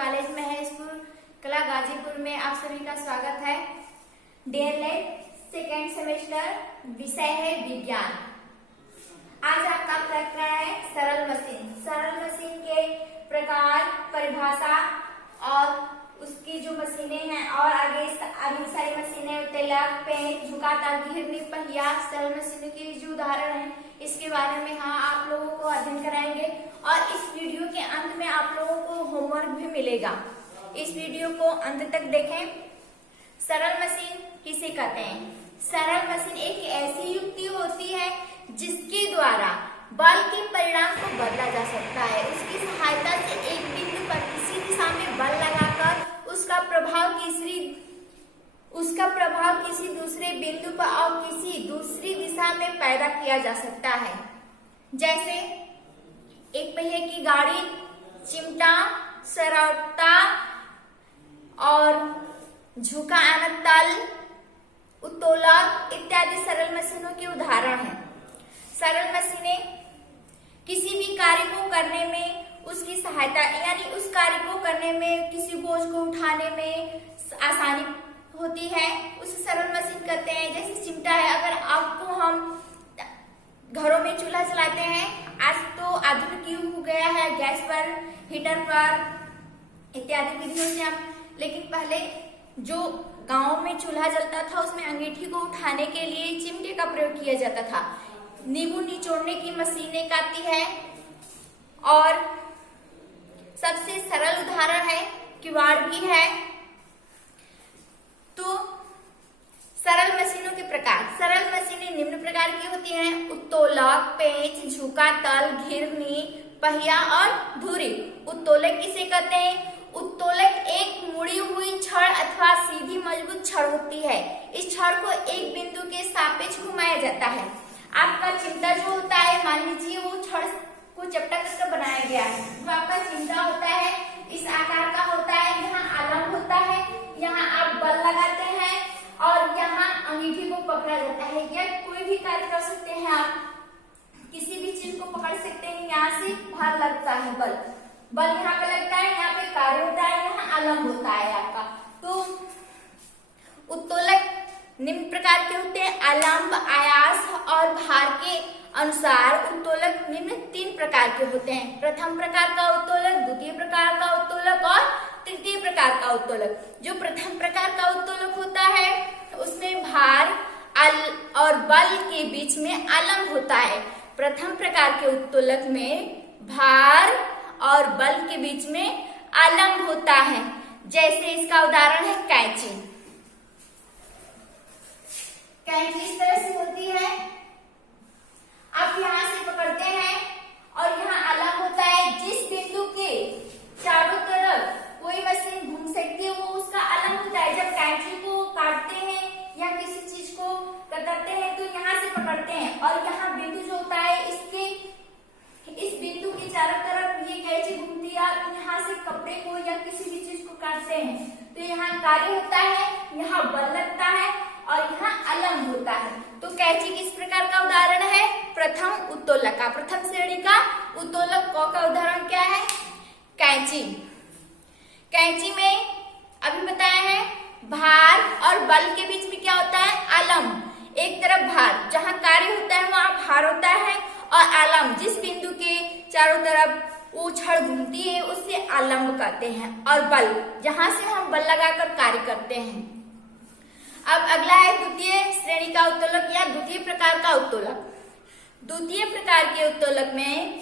College Maheshpur कला गाजीपुर में आप सभी का स्वागत है। डीएलएड सेकेंड सेमेस्टर, विषय है विज्ञान। आज आपका प्रकरण है सरल मशीन। सरल मशीन के प्रकार, परिभाषा और उसकी जो मशीनें हैं और आगे सारी मशीनें, तेलक, पेंच, झुकाता, घिरनी, पहिया, सरल मशीनों के जो उदाहरण हैं इसके बारे में आप लोगों को अध्ययन कराएंगे और इस वीडियो के अंत में आप लोगों को होमवर्क भी मिलेगा। इस वीडियो को अंत तक देखें। सरल मशीन किसे कहते हैं? सरल मशीन एक ऐसी युक्ति होती है जिसके द्वारा बल के परिणाम को बदला जा सकता है। उसकी सहायता से एक बिंदु पर किसी दिशा में बल लगाकर उसका प्रभाव किसी दूसरे बिंदु पर और किसी दूसरी दिशा में पैदा किया जा सकता है। जैसे एक पहिए की गाड़ी, चिमटा, सरौता और झुका आना तल, उत्तोलक इत्यादि सरल मशीनों के उदाहरण हैं। सरल मशीनें किसी भी कार्य को करने में उसकी सहायता, यानी उस कार्य को करने में, किसी बोझ को उठाने में आसानी होती है, उसे सरल मशीन कहते हैं। जैसे चिमटा है, अगर आपको हम घरों में चूल्हा चलाते हैं, आज तो आधुनिक युग हो गया है, गैस पर, हीटर पर इत्यादि विधियों से हम, लेकिन पहले जो गांव में चूल्हा जलता था उसमें अंगीठी को उठाने के लिए चिमटे का प्रयोग किया जाता था। नींबू निचोड़ने की मशीन एक आती है और सबसे सरल उदाहरण है किवाड़ भी है। तो सरल मशीनों के प्रकार। सरल मशीनें निम्न प्रकार की होती हैं: उत्तोलक, पेंच, झुका तल, घिरनी, पहिया और धुरी। उत्तोलक किसे कहते हैं? उत्तोलक एक मुड़ी हुई छड़ अथवा सीधी मजबूत छड़ होती है। इस छड़ को एक बिंदु के सापेक्ष घुमाया जाता है। आपका चिमटा जो होता है, मान लीजिए वो छड़ को चपटा करके बनाया गया है। जो आपका चिमटा होता है इस आकार का होता है, यहाँ आलम होता है, यहाँ आप बल लगाते हैं और यहाँ अंगीठी को पकड़ा जाता है। या कोई भी कार्य कर सकते हैं आप, किसी भी चीज को पकड़ सकते हैं। यहाँ से भार लगता है, बल यहाँ पे लगता है, यहाँ पे कार्य होता है, यहाँ आलम होता है आपका। तो उत्तोलक निम्न प्रकार के होते हैं: आलम्ब, आयास और भार के अनुसार उत्तोलक निम्न 3 प्रकार के होते हैं। प्रथम प्रकार का उत्तोलक, द्वितीय प्रकार का उत्तोलक और तृतीय प्रकार का उत्तोलक। जो प्रथम प्रकार का उत्तोलक होता है उसमें भार और बल के बीच में आलम्ब होता है। प्रथम प्रकार के उत्तोलक में भार और बल के बीच में आलम्ब होता है। जैसे इसका उदाहरण है कैंची। कैंची इस तरह से होती है, आप यहाँ से पकड़ते हैं और यहाँ आलम्ब होता है। जिस बिंदु के चारों तरफ कोई मशीन घूम सकती है वो उसका आलम्ब होता है। जब कैंची को काटते हैं या किसी चीज को कतरते हैं तो यहाँ से पकड़ते हैं और यहाँ बिंदु जो होता है इस बिंदु के चारों तरफ ये कैंची घूमती है, यहाँ से कपड़े को या किसी भी चीज को काटते हैं तो यहाँ कार्य होता है, यहाँ बल लगता है और यहाँ आलम्ब होता है। तो कैंची किस प्रकार का उदाहरण है? प्रथम उत्तोलक का, प्रथम श्रेणी का उत्तोलक का उदाहरण क्या है? कैंची। कैंची में अभी बताया है भार और बल के बीच में क्या होता है? आलम्ब। एक तरफ भार, जहाँ कार्य होता है वहां भार होता है, और आलम्ब जिस बिंदु के चारों तरफ वो छड़ घूमती है उससे आलम्ब कहते हैं, और बल जहां से हम बल लगाकर कार्य करते हैं। अब अगला है द्वितीय श्रेणी का उत्तोलक या द्वितीय प्रकार का उत्तोलक। द्वितीय प्रकार के उत्तोलक में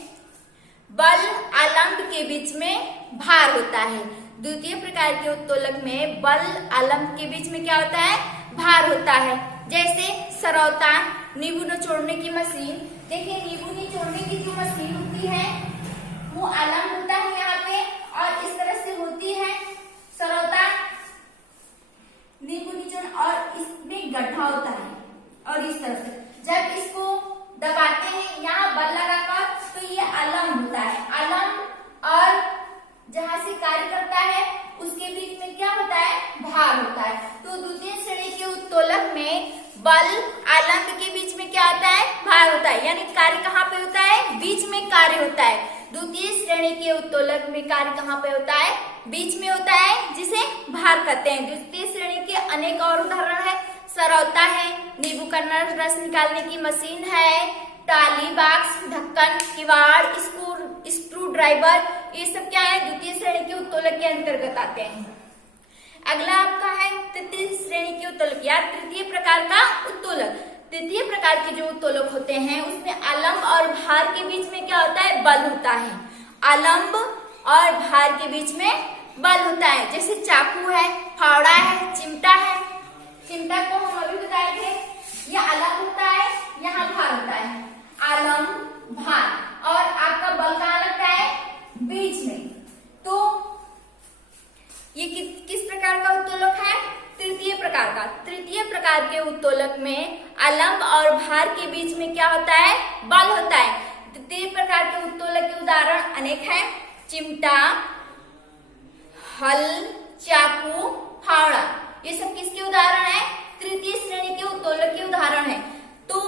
बल आलम्ब के बीच में भार होता है। द्वितीय प्रकार के उत्तोलक में बल आलम्ब के बीच में क्या होता है? भार होता है। जैसे सरौता, नींबू निचोड़ने की मशीन। देखिए, नींबू निचोड़ने की जो मशीन होती है वो आलम्ब होता है यहाँ पे और इस तरह से होती है सरौता, नींबू निचोड़, और इसमें गड्ढा होता है और इस तरह से जब इसको दबाते हैं यहाँ बल लगाकर तो ये आलम्ब होता है। आलम्ब और जहां से कार्य करता है उसके बीच में क्या होता है? भार होता है। तो द्वितीय श्रेणी के उत्तोलक में बल आलम्ब के बीच में क्या होता है? भार होता है। यानी कार्य कहाँ पे होता है? बीच में कार्य होता है। श्रेणी के उत्तोलक में कार्य कहाँ पे होता है? बीच में होता है, जिसे भार कहते हैं। द्वितीय श्रेणी के अनेक और उदाहरण है। सरौता है, नींबू का रस निकालने की मशीन है, टाली, बॉक्स, ढक्कन, किवाड़, स्क्रू ड्राइवर, ये सब क्या है? द्वितीय श्रेणी के उत्तोलक के अंतर्गत आते हैं। अगला आपका है तृतीय श्रेणी के उत्तोलक या तृतीय प्रकार का उत्तोलक। तृतीय प्रकार के जो उत्तोलक होते हैं उसमें आलंब और भार के बीच में क्या होता है? बल होता है। आलंब और भार के बीच में बल होता है। जैसे चाकू है, फावड़ा है, चिमटा है। चिमटा को हम अभी बताए थे, यह आलंब होता है, यहाँ भार होता है। आलंब, भार, और आपका बल कहाँ लगता है? बीच में। तो ये किस प्रकार का उत्तोलक है? तृतीय प्रकार का। तृतीय प्रकार के उत्तोलक में आलंब और भार के बीच में क्या होता है? बल होता है। तृतीय प्रकार के उत्तोलक के उदाहरण अनेक हैं। चिमटा, हल, चाकू, फावड़ा, ये सब किसके उदाहरण है? तृतीय श्रेणी के उत्तोलक के उदाहरण है। तो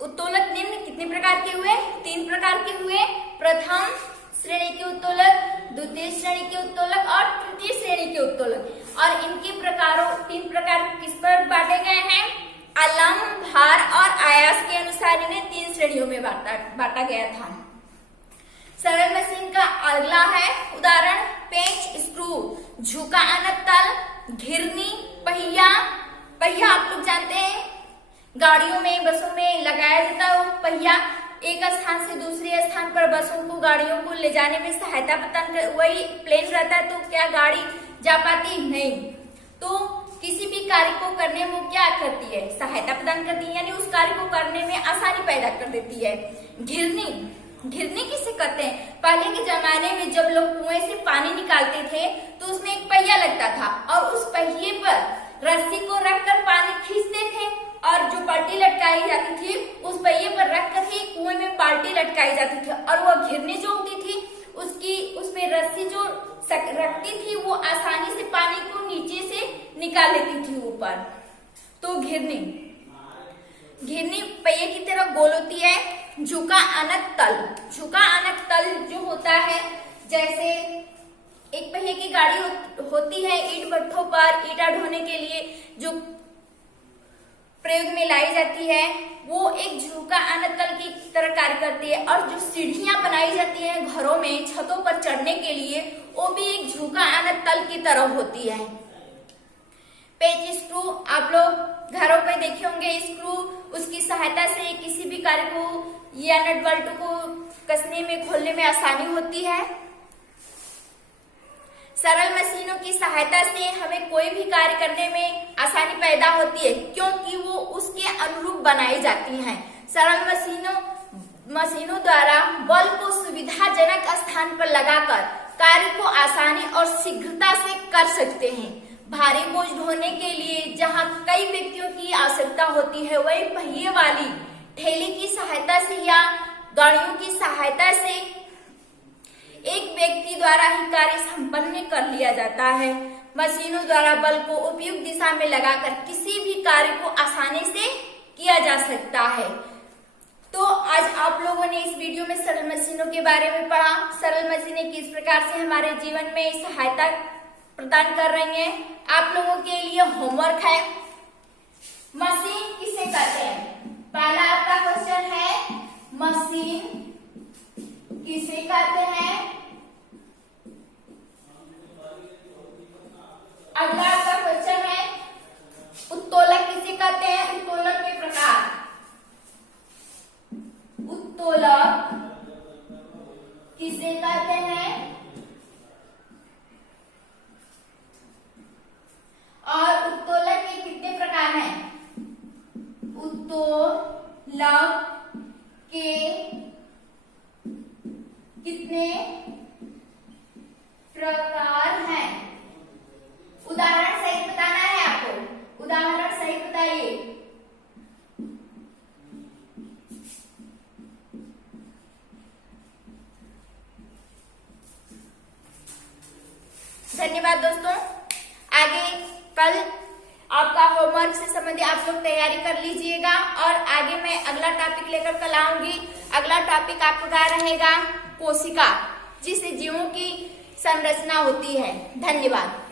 उत्तोलक निम्न कितने प्रकार के हुए? 3 प्रकार के हुए। प्रथम श्रेणी के उत्तोलक, द्वितीय श्रेणी के उत्तोलक और तृतीय श्रेणी के उत्तोलक। और इनके प्रकारों 3 प्रकार किस पर बांटे गए हैं? आलंब, भार और आयास के अनुसार इन्हें 3 श्रेणियों में बांटा गया था। सरल मशीन का अगला है उदाहरण पेंच, स्क्रू, झुका अनंत तल, घिरनी, पहिया। पहिया आप लोग जानते हैं, गाड़ियों में, बसों में लगाया जाता है वो पहिया। एक स्थान से दूसरे स्थान पर बसों को, गाड़ियों को ले जाने में सहायता प्रदान कर, वही प्लेन रहता है तो क्या गाड़ी जा पाती? नहीं। तो किसी भी कार्य को करने में क्या करती है? सहायता प्रदान करती है, यानी उस कार्य को करने में आसानी पैदा कर देती है। घिरनी, घिरनी किसे कहते हैं? पहले के जमाने में जब लोग कुएं से पानी निकालते थे तो उसमें एक पहिया लगता था और उस पहिए पर रस्सी को रखकर पानी खींचते थे और जो बाल्टी लटकाई जाती थी उस पहिए पर रखकर ही कुएं में बाल्टी लटकाई जाती थी। और वह घिरनी जो होती थी उसमें रस्सी जो रखती थी वो आसानी से पानी को नीचे से निकाल लेती थी ऊपर। तो घिरनी पहिए की तरह गोल होती है। झुका अनंत तल, झुका अनंत तल जो होता है, जैसे एक पहिए की गाड़ी होती है, ईंट भट्ठों पर ईंटा ढोने के लिए जो प्रयोग में लाई जाती है, वो एक झुका अनंत तल की तरह कार्य करती है। और जो सीढ़ियां बनाई जाती हैं घरों में, छतों पर चढ़ने के लिए, वो भी एक झुका अनंत तल की तरह होती है। पेंच, स्क्रू, आप लोग घरों पे देखे होंगे स्क्रू, उसकी सहायता से किसी भी कार्य को या नट बोल्ट को कसने में, खोलने में आसानी होती है। सरल मशीनों की सहायता से हमें कोई भी कार्य करने में आसानी पैदा होती है क्योंकि वो उसके अनुरूप बनाई जाती हैं। सरल मशीनों द्वारा बल को सुविधाजनक स्थान पर लगाकर कार्य को आसानी और शीघ्रता से कर सकते हैं। भारी बोझ ढोने के लिए जहां कई व्यक्तियों की आवश्यकता होती है, वही पहिए वाली ठेली की सहायता से या गाड़ियों की सहायता से एक व्यक्ति द्वारा ही कार्य संपन्न कर लिया जाता है। मशीनों द्वारा बल को उपयुक्त दिशा में लगाकर किसी भी कार्य को आसानी से किया जा सकता है। तो आज आप लोगों ने इस वीडियो में सरल मशीनों के बारे में पढ़ा। सरल मशीनें किस प्रकार से हमारे जीवन में सहायता प्रदान कर रही हैं। आप लोगों के लिए होमवर्क है, मशीन किसे कहते हैं? पहला आपका क्वेश्चन है मशीन किसे कहते हैं। अगला आपका क्वेश्चन है उत्तोलक किसे कहते हैं? उत्तोलक के प्रकार। उत्तोलक किसे कहते हैं और उत्तोलक के कितने प्रकार हैं? उत्तोलक के कितने प्रकार हैं? उदाहरण सहित बताना है आपको। उदाहरण सहित बताइए। धन्यवाद दोस्तों। आगे कल आपका होमवर्क से संबंधित आप लोग तैयारी कर लीजिएगा और आगे मैं अगला टॉपिक लेकर कल आऊंगी। अगला टॉपिक आपका रहेगा कोशिका। संरचना होती है। धन्यवाद।